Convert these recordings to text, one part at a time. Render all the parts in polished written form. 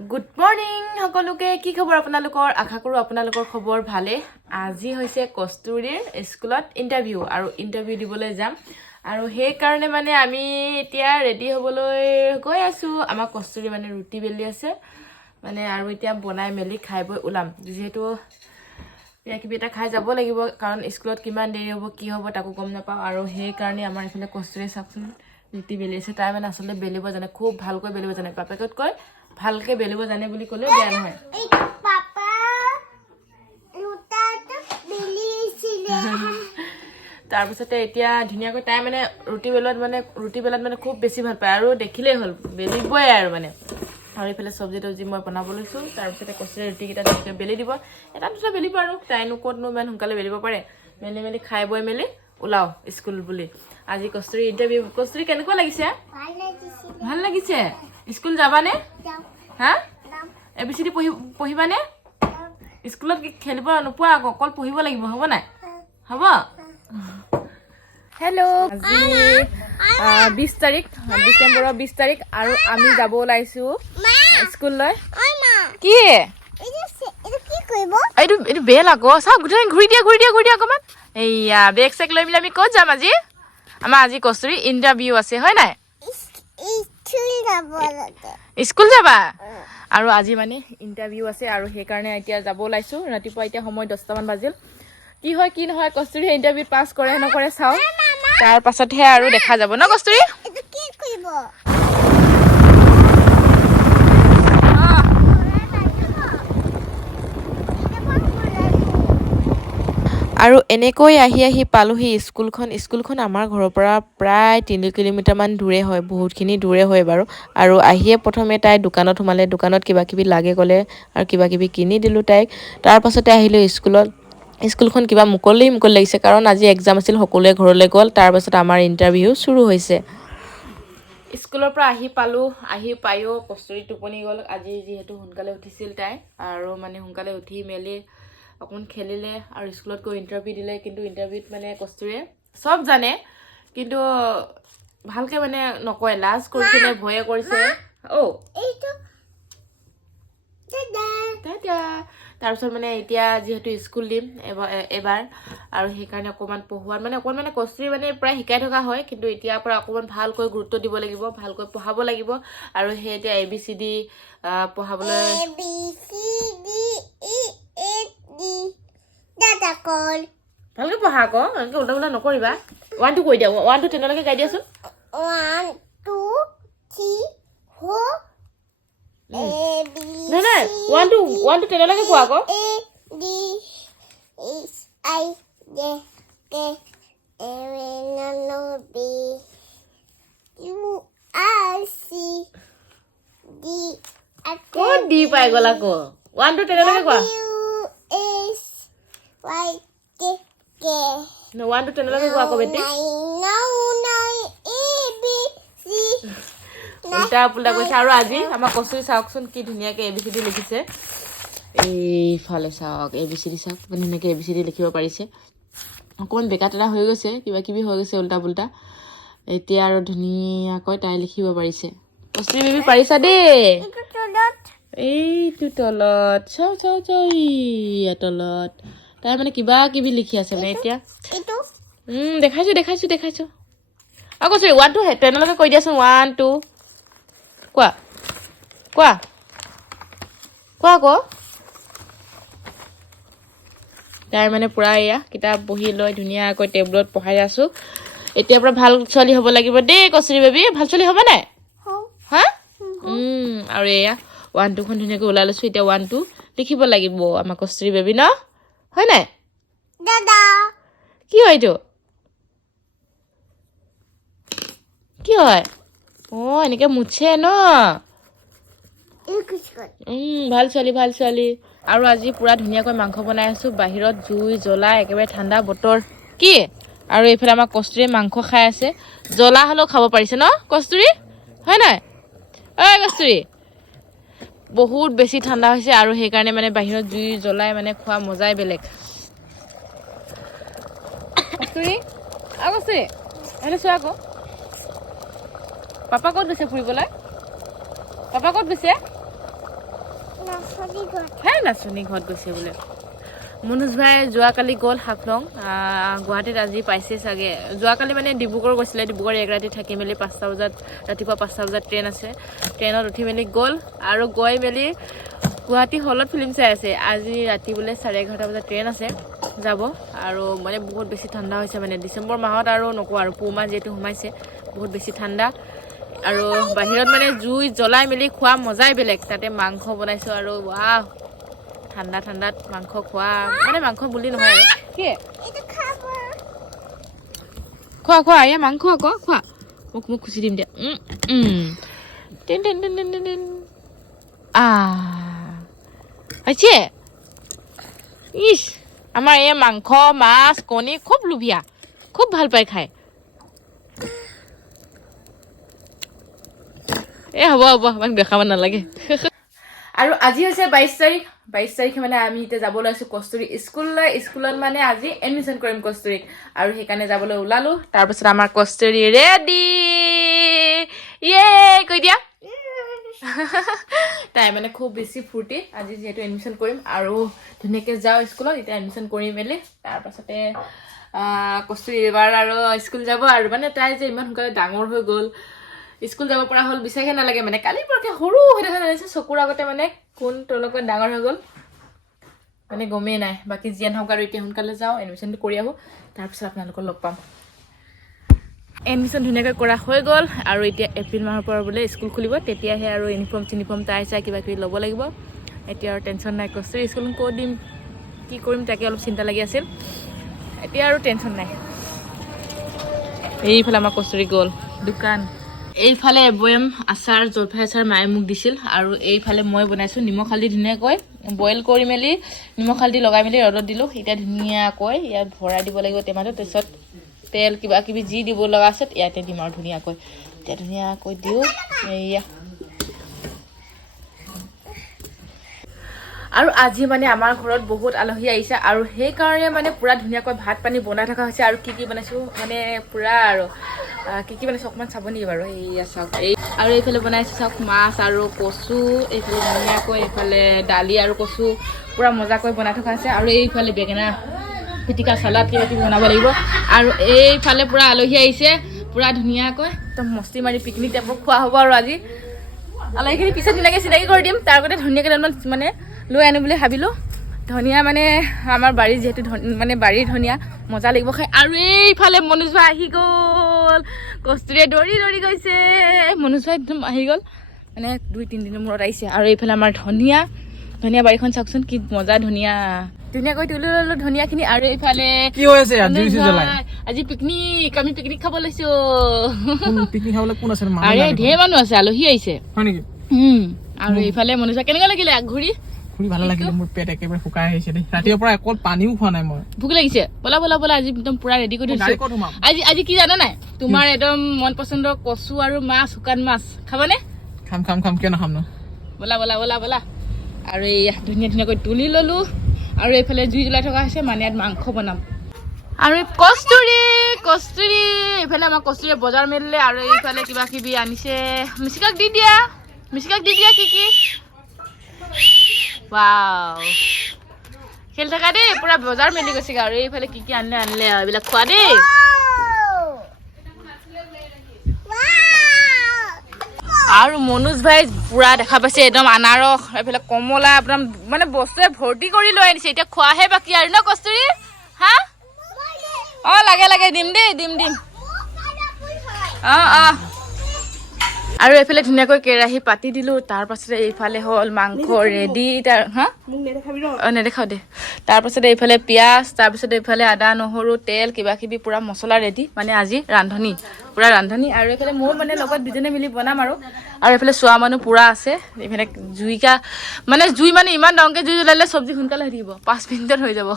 good morning সকলোকে কি খবৰ আপোনালোকৰ আশা কৰো আপোনালোকৰ খবৰ ভালে আজি হৈছে কস্তুৰীৰ স্কুলত ইন্টাৰভিউ আৰু ইন্টাৰভিউ দিবলৈ যাম আৰু সেই কাৰণে মানে আমি এতিয়া ৰেডি হ'বলৈ গৈ আছো আমাৰ কস্তুৰী মানে ৰুটি বেলি আছে মানে আৰু এতিয়া বনাই মেলি খাই বৈ ওলাম যেহেতু কিবা এটা খাই যাব লাগিব কাৰণ স্কুলত কিমান দেৰি হ'ব কি হ'ব তাকো গম নাপাওঁ আৰু সেই কাৰণে আমাৰ ইফালে কস্তুৰী চাকচোন ৰুটি বেলি আছে তাই মানে আসলে বেলিব জানে খুব ভালকৈ বেলিব জানে বাপেকতকৈ ভালকে বেলিব জানে বুলি ক'লে বেয়া নহয় এইটো পাপা লুটাটো বেলিছিলে তাৰ পিছতে এতিয়া ধুনিয়াকৈ তাই মানে ৰুটি বেলাত মানে খুব বেছি ভাল পায় আৰু দেখিলেই হ'ল বেলিবই আৰু মানে আৰু ইফালে চব্জি তব্জি মই বনাব লৈছো তাৰ পিছতে কচুৰে ৰুটি কেইটা ধুনীয়াকৈ বেলি দিব এটা দুটা বেলিব আৰু তাইনো ক'তনো ইমান সোনকালে বেলিব পাৰে মেলি খাই বৈ মেলি ওলাও স্কুল বুলি আজি কস্তুৰী ইন্টাৰভিউ কস্তুৰী কেনেকুৱা লাগিছে ভাল লাগিছে স্কুল যাবানে হা এবিসিডি পঢ়িবানে স্কুলত খেলিব নোপোৱা অকল পঢ়িব লাগিব হ'ব নাই হ'ব হেল্ল' আজি 20 তাৰিখ ডিসেম্বৰৰ 20 তাৰিখ আৰু আমি যাব ওলাইছো স্কুললৈ কি এইটো কি কৰিব এইটো বেল আকৌ চাও গুটাই ঘূৰি দিয়া অকমান এইয়া বেগ চেক লৈ মিলি আমি ক'ত যাম আজি আমাৰ আজি কস্তুৰী ইন্টাৰভিউ আছে হয় নাই স্কুল যাবা আৰু আজি মানে ইন্টাৰভিউ আছে আৰু সেই কাৰণে এতিয়া যাব ওলাইছো ৰাতিপুৱা এতিয়া সময় 10টা মান বাজিল কি হয় কি নহয় কস্তুৰী ইন্টাৰভিউত পাস কৰে নকৰে চাও তাৰ পাছতহে আৰু দেখা যাব ন কস্তুৰী এইটো কি কৰিব আৰু এনেকৈ আহি পালোহি স্কুলখন আমাৰ ঘৰৰ পৰা প্ৰায় 3 কিলোমিটাৰ মান দূৰে হয় বহুতখিনি দূৰে হয় বাৰু আৰু আহিয়ে প্ৰথমে তাই দোকানত সোমালে দোকানত কিবা কিবি লাগে ক'লে আৰু কিবা কিবি কিনি দিলো তাইক তাৰ পাছতে আহিলো স্কুলখন কিবা মুকলি লাগিছে কাৰণ আজি এক্সাম আছিল সকলোৱে ঘৰলৈ গ'ল তাৰ পাছত আমাৰ ইন্টাৰভিউ শুৰু হৈছে স্কুলৰ পৰা আহি পায়ো কস্তুৰী টোপনি গ'ল আজি যিহেতু সোনকালে উঠিছিল তাই আৰু মানে সোনকালে উঠি মেলি অকণ খেলিলে আৰু স্কুলত গৈ ইন্টাৰভিউ দিলে কিন্তু ইন্টাৰভিউত মানে কস্তুৰীয়ে সব জানে কিন্তু ভালকে মানে নকয় লাজ কৰিছে ভয়ে কৰিছে এইটো তাৰপিছত মানে এতিয়া যিহেতু স্কুল দিম এবাৰ আৰু সেইকাৰণে অকণমান পঢ়োৱাত মানে অকণমান মানে কস্তুৰী মানে প্ৰায় শিকাই থকা হয় কিন্তু এতিয়াৰ পৰা অকণমান ভালকৈ গুৰুত্ব দিব লাগিব ভালকৈ পঢ়াব লাগিব আৰু সেই এতিয়া ABCD পঢ়াবলৈ ভালকে পঢ়া আকৌ এনেকৈ উল্টা নকৰিবা 1 2 কৈ দিয়া 1 2 10 লৈকে গাই দিয়াচোন 1 2 3 4 নাই 1 2 10 লৈকে কোৱা আকৌ A D H I J K L M N O P Q R C D ক'ত দি পাই গ'ল আকৌ 1 2 10 লৈকে কোৱা S Y K K 1 2 10 লৈকে কোৱা আকৌ বেটি উল্টা পুল্টা কৈছে আৰু আজি আমাৰ কস্তুৰী চাওকচোন কি ধুনীয়াকৈ ABCD লিখিছে এইফালে চাওক ABCD চাওক মানে এনেকৈ ABCD লিখিব পাৰিছে অকণমান বেকা টেৰা হৈ গৈছে কিবা কিবি হৈ গৈছে উল্টা পুল্টা এতিয়া আৰু ধুনীয়াকৈ তাই লিখিব পাৰিছে কস্তুৰী বেবী পাৰিছা দেই এইটো তলত চাও তলত তাই মানে কিবা কিবি লিখি আছে মানে এতিয়া দেখাইছো আকৌ কস্তুৰী 1 2 10 লৈকে কৈ দিয়াচোন 1 2 কোৱা আকৌ তাই মানে পুৰা এয়া কিতাপ বহি লৈ ধুনীয়াকৈ টেবুলত পঢ়াই আছো এতিয়াৰ পৰা ভাল ছোৱালী হ'ব লাগিব দেই কস্তুৰী বেবী ভাল ছোৱালী হ'ব নাই হা আৰু এয়া 1 2 খন ধুনীয়াকৈ ওলাই লৈছো এতিয়া 1 2 লিখিব লাগিব আমাৰ কস্তুৰী বেবী ন হয় নাই দাদা কি হয় এইটো কি হয় এনেকে মুছে ন ভাল ছোৱালী আৰু আজি পুৰা ধুনীয়াকৈ মাংস বনাই আছো বাহিৰত জুই জ্বলাই একেবাৰে ঠাণ্ডা বতৰ কি আৰু এইফালে আমাৰ কস্তুৰীয়ে মাংস খাই আছে জ্বলা হ'লেও খাব পাৰিছে ন কস্তুৰী হয় নাই কস্তুৰী বহুত বেছি ঠাণ্ডা হৈছে আৰু সেইকাৰণে মানে বাহিৰত জুই জ্বলাই মানে খোৱা মজাই বেলেগ কস্তুৰী এনে চোৱা আকৌ পাপা ক'ত গৈছে ফুৰিবলৈ পাপা ক'ত গৈছে হে নাচনী ঘৰত গৈছে বোলে মনোজ ভাই যোৱাকালি গ'ল হাফলং গুৱাহাটীত আজি পাইছে চাগে যোৱাকালি মানে ডিব্ৰুগড় গৈছিলে ডিব্ৰুগড় এক ৰাতি থাকি মেলি 5টা বজাত ৰাতিপুৱা 5টা বজাত ট্ৰেইন আছে ট্ৰেইনত উঠি মেলি গ'ল আৰু গৈ মেলি গুৱাহাটী হলত ফিল্ম চাই আছে আজি ৰাতি বোলে 11:30 বজাত ট্ৰেইন আছে যাব আৰু মানে বহুত বেছি ঠাণ্ডা হৈছে মানে ডিচেম্বৰ মাহত আৰু নকওঁ আৰু পুহ মাহ যিহেতু সোমাইছে বহুত বেছি ঠাণ্ডা আৰু বাহিৰত মানে জুই জ্বলাই মেলি খোৱা মজাই বেলেগ তাতে মাংস বনাইছোঁ আৰু ৱাহ ঠাণ্ডা ঠাণ্ডাত মাংস খোৱা মানে মাংস বুলি নহয় আৰু কি খোৱা খোৱা এয়া মাংস আকৌ খোৱা মোক খুচি দিম দিয়া ten ten ten ten ten হৈছে ইছ আমাৰ এই মাংস মাছ কণী খুব লোভিয়া খুব ভাল পায় খাই হ'ব আমাক দেখাব নালাগে আৰু আজি হৈছে 22 তাৰিখে মানে আমি এতিয়া যাবলৈ আছো কস্তুৰী স্কুলত মানে আজি এডমিশ্যন কৰিম কস্তুৰীত আৰু সেইকাৰণে যাবলৈ ওলালো তাৰপিছত আমাৰ কস্তুৰী ৰেডি ইয়ে কৈ দিয়া তাই মানে খুব বেছি ফূৰ্তি আজি যিহেতু এডমিশ্যন কৰিম আৰু ধুনীয়াকৈ যাওঁ স্কুলত এতিয়া এডমিশ্যন কৰি মেলি তাৰপাছতে কস্তুৰী এবাৰ আৰু স্কুল যাব আৰু মানে তাই যে ইমান সোনকালে ডাঙৰ হৈ গ'ল স্কুল যাব পৰা হ'ল বিচাৰহে নালাগে মানে কালি পৰকে সৰু হৈ থকা জানিছে চকুৰ আগতে মানে কোন তোৰলৈকে ডাঙৰ হৈ গ'ল মানে গমেই নাই বাকী জিয়ান হওক আৰু এতিয়া সোনকালে যাওঁ এডমিশ্যনটো কৰি আহোঁ তাৰপিছত আপোনালোকক লগ পাম এডমিশ্যন ধুনীয়াকৈ কৰা হৈ গ'ল আৰু এতিয়া এপ্ৰিল মাহৰ পৰা বোলে স্কুল খুলিব তেতিয়াহে আৰু ইউনিফৰ্ম টাই চাই কিবা কিবি ল'ব লাগিব এতিয়া আৰু টেনশ্যন নাই কস্তুৰী স্কুলখন ক'ত দিম কি কৰিম তাকে অলপ চিন্তা লাগি আছিল এতিয়া আৰু টেনশ্যন নাই এইফালে আমাৰ কস্তুৰী গ'ল দোকান এইফালে বৈয়াম আচাৰ জলফাই আচাৰ মায়ে মোক দিছিল আৰু এইফালে মই বনাইছোঁ নিমখ হালধি ধুনীয়াকৈ বইল কৰি মেলি নিমখ হালধি লগাই মেলি ৰ'দত দিলোঁ এতিয়া ধুনীয়াকৈ ইয়াত ভৰাই দিব লাগিব টেমাটো তাৰপিছত তেল কিবা কিবি যি দিব লগা আছে ইয়াতে দিম আৰু ধুনীয়াকৈ এতিয়া ধুনীয়াকৈ দিওঁ এয়া আৰু আজি মানে আমাৰ ঘৰত বহুত আলহী আহিছে আৰু সেইকাৰণে মানে পুৰা ধুনীয়াকৈ ভাত পানী বনাই থকা হৈছে আৰু কি বনাইছোঁ মানে পুৰা আৰু কি বনাইছোঁ অকণমান চাব নেকি বাৰু এইয়া চাওক আৰু এইফালে বনাইছোঁ চাওক মাছ আৰু কচু এইফালে ধুনীয়াকৈ এইফালে দালি আৰু কচু পুৰা মজাকৈ বনাই থকা হৈছে আৰু এইফালে বেঙেনা পিটিকা চালাড কিবা কিবি বনাব লাগিব আৰু এইফালে পুৰা আলহী আহিছে পুৰা ধুনীয়াকৈ একদম মস্তি মাৰি পিকনিক টাইপৰ খোৱা হ'ব আৰু আজি আলহীখিনি পিছত ধুনীয়াকৈ চিনাকি কৰি দিম তাৰ আগতে ধুনীয়াকৈ অলপমান মানে লৈ আনিম বুলি ভাবিলোঁ ধনিয়া মানে আমাৰ বাৰীৰ যিহেতু মানে বাৰীৰ ধনিয়া মজা লাগিব খাই আৰু এইফালে মনোজ ভাই আহি গ'ল কস্তুৰীয়ে দৌৰি দৌৰি গৈছে মনোজ ভাই একদম আহি গ'ল মানে 2-3 দিনৰ মূৰত আহিছে আৰু এইফালে আমাৰ ধনিয়া বাৰীখন চাওকচোন কি মজা ধনিয়া ধুনীয়াকৈ তুলি ল'লো ধনিয়াখিনি আৰু এইফালে কি হৈ আছে আজি আমি পিকনিক খাব লৈছো পিকনিক খাবলৈ কোন আছে আৰে ঢেৰ মানুহ আছে আলহী আহিছে হয় নেকি আৰু এইফালে মনোজ ভাই কেনেকুৱা লাগিলে ঘূৰি ভালো লাগিলে মোৰ পেট একেবাৰে শুকাই আহিছে দেই ৰাতিৰ পৰা অকল পানীও খোৱা নাই মই ভোক লাগিছে বলা আজি একদম পুৰা ৰেডি কৰি দিছো আজি কি জানা নাই তোমাৰ একদম মন পছন্দৰ কচু আৰু মাছ শুকান মাছ খাবানে খাম কিয় নাখাম ন বলা আৰু এই ধুনীয়াকৈ তুলি ল'লো আৰু এইফালে জুই জ্বলাই থকা হৈছে মানে ইয়াত মাংস বনাম আৰু কস্তুৰী এইফালে আমাৰ কস্তুৰীয়ে বজাৰ মেলিলে আৰু এইফালে কিবা কিবি আনিছে মিচিকাক দি দিয়া কি ৱাও খেলি থকা দেই পুৰা বজাৰ মেলি গৈছেগৈ আৰু এইফালে কি আনিলে আৰু এইবিলাক খোৱা দেই আৰু মনোজ ভাই পুৰা দেখা পাইছে একদম আনাৰস এইফালে কমলা একদম মানে বস্তুৱে ভৰ্তি কৰি লৈ আনিছে এতিয়া খোৱাহে বাকী আৰু ন কস্তুৰী হা লাগে দিম আৰু এইফালে ধুনীয়াকৈ কেৰাহী পাতি দিলোঁ তাৰপাছতে এইফালে হ'ল মাংস ৰেডি নেদেখাও দে তাৰপাছতে এইফালে পিঁয়াজ তাৰপিছতে এইফালে আদা নহৰু তেল কিবা কিবি পুৰা মছলা ৰেডি মানে আজি পুৰা ৰান্ধনি আৰু এইফালে মোৰ মানে লগত দুজনে মিলি বনাম আৰু এইফালে চোৱা মানুহ পুৰা আছে এইফালে জুই মানে ইমান ডাঙৰকৈ জুই জ্বলালে চব্জি সোনকালে হৈ থাকিব 5 মিনিটত হৈ যাব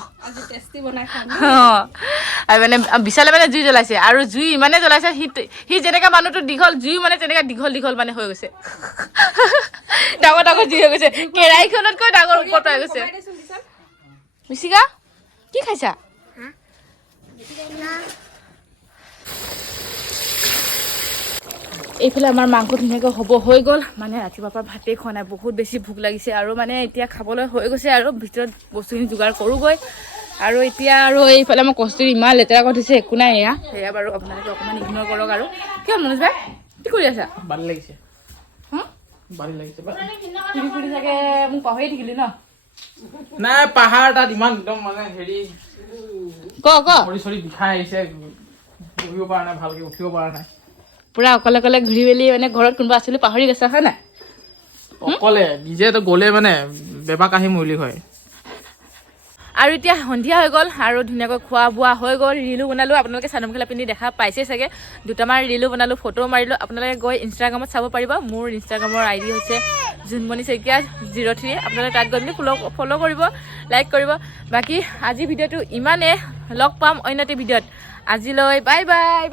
আৰু মানে বিশালে মানে জুই জ্বলাইছে আৰু জুই ইমানে জ্বলাইছে সি যেনেকৈ মানুহটো দীঘল জুই মানে তেনেকৈ দীঘল মানে হৈ গৈছে ডাঙৰ জুই হৈ গৈছে কেৰাহীখনতকৈ ডাঙৰ ওপৰত হৈ গৈছে মিচিকা কি খাইছা এইফালে আমাৰ মাংস ধুনীয়াকৈ হ'ব হৈ গ'ল মানে ৰাতিপুৱাৰ পৰা ভাতেই খোৱা নাই বহুত বেছি ভোক লাগিছে আৰু মানে এতিয়া খাবলৈ হৈ গৈছে আৰু ভিতৰত বস্তুখিনি যোগাৰ কৰোঁগৈ আৰু এতিয়া আৰু এইফালে মই কষ্টুৰি ইমান লেতেৰা কৰি থৈছে একো নাই সেয়া বাৰু আপোনালোকে অকণমান ইগন'ৰ কৰক আৰু কিয় মনোজ ভাই কি কৰি আছা বালি লাগিছে বালি লাগিছে ফুৰি চাগে মোক পাহৰি থাকিলি ন নাই পাহাৰ তাত ইমান একদম মানে হেৰি ক ভৰি চৰি বিষাই আহিছে বহিব পৰা নাই ভালকে উঠিব পৰা নাই পুৰা অকলে অকলে ঘূৰি মেলি মানে ঘৰত কোনোবা আছিলো পাহৰি গৈছা হয় নাই অকলে নিজেতো গ'লে মানে বেবাক আহি মৰিলি হয় আৰু এতিয়া সন্ধিয়া হৈ গ'ল আৰু ধুনীয়াকৈ খোৱা বোৱা হৈ গ'ল ৰিলো বনালোঁ আপোনালোকে চাদৰ মেখেলা পিন্ধি দেখা পাইছেই চাগে দুটামান ৰিলো বনালোঁ ফটো মাৰিলোঁ আপোনালোকে গৈ ইনষ্টাগ্ৰামত চাব পাৰিব মোৰ ইনষ্টাগ্ৰামৰ আইডি হৈছে জোনমণি শইকীয়া 03 আপোনালোকে তাত গৈ পিনি ফ'ল' কৰিব লাইক কৰিব বাকী আজি ভিডিঅ'টো ইমানেই লগ পাম অন্য এটা ভিডিঅ'ত আজিলৈ বাই বাই